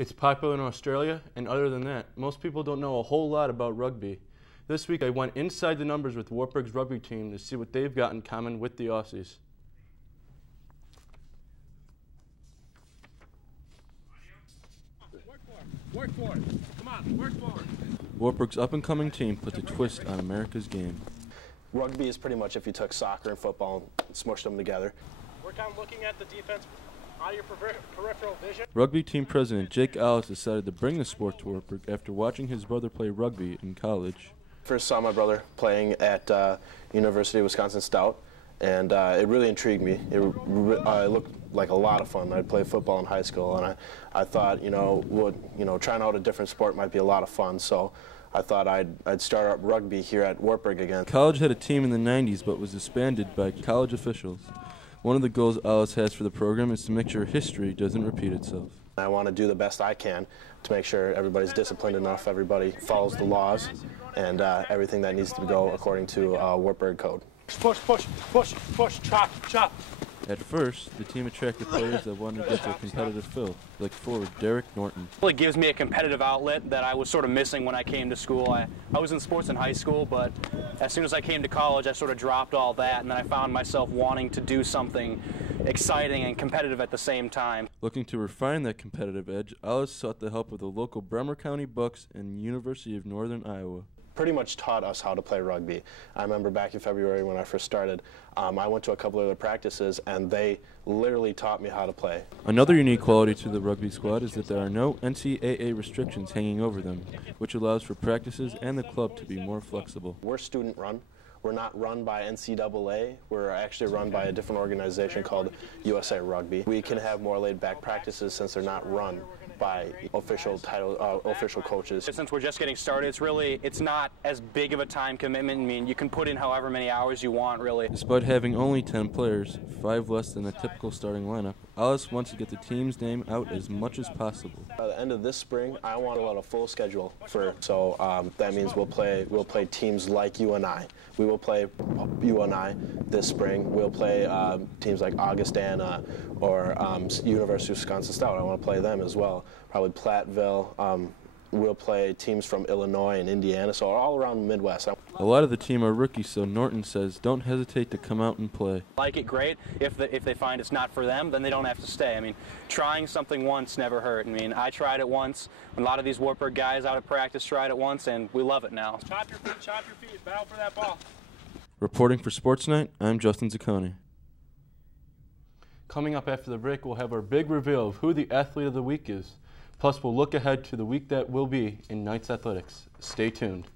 It's popular in Australia, and other than that, most people don't know a whole lot about rugby. This week I went inside the numbers with Wartburg's rugby team to see what they've got in common with the Aussies. Work for it. Come on, work for it. Wartburg's up-and-coming team puts a twist on America's game. Rugby is pretty much if you took soccer and football and smushed them together. We're kind of looking at the defense out of your peripheral vision. Rugby team president Jake Ellis decided to bring the sport to Wartburg after watching his brother play rugby in college. First saw my brother playing at University of Wisconsin Stout, and it really intrigued me. It looked like a lot of fun. I'd played football in high school, and I thought, trying out a different sport might be a lot of fun. So I thought I'd start up rugby here at Wartburg again. College had a team in the 90s, but was disbanded by college officials. One of the goals Ellis has for the program is to make sure history doesn't repeat itself. I want to do the best I can to make sure everybody's disciplined enough, everybody follows the laws, and everything that needs to go according to Wartburg code. Push, push, push, push, chop, chop. At first, the team attracted players that wanted to get their competitive fill, like forward Derek Norton. It gives me a competitive outlet that I was sort of missing when I came to school. I was in sports in high school, but as soon as I came to college, I sort of dropped all that, and then I found myself wanting to do something exciting and competitive at the same time. Looking to refine that competitive edge, Ellis sought the help of the local Bremer County Bucks and University of Northern Iowa. Pretty much taught us how to play rugby. I remember back in February when I first started, I went to a couple of their practices and they literally taught me how to play. Another unique quality to the rugby squad is that there are no NCAA restrictions hanging over them, which allows for practices and the club to be more flexible. We're student run. We're not run by NCAA. We're actually run by a different organization called USA Rugby. We can have more laid-back practices since they're not run by official coaches. Since we're just getting started, it's not as big of a time commitment. I mean, you can put in however many hours you want, really. Despite having only 10 players, 5 less than a typical starting lineup, Ellis wants to get the team's name out as much as possible. By the end of this spring, I want to run a full schedule so that means we'll play teams like UNI. We will play UNI this spring. We'll play teams like Augustana or University of Wisconsin Stout. I want to play them as well. Probably Platteville. We'll play teams from Illinois and Indiana, so all around the Midwest. A lot of the team are rookies, so Norton says don't hesitate to come out and play. Like it, great. If they find it's not for them, then they don't have to stay. I mean, trying something once never hurt. I mean, I tried it once. A lot of these Wartburg guys out of practice tried it once, and we love it now. Chop your feet, battle for that ball. Reporting for SportsKnight, I'm Justin Szykowny. Coming up after the break, we'll have our big reveal of who the athlete of the week is. Plus, we'll look ahead to the week that will be in Knight's athletics. Stay tuned.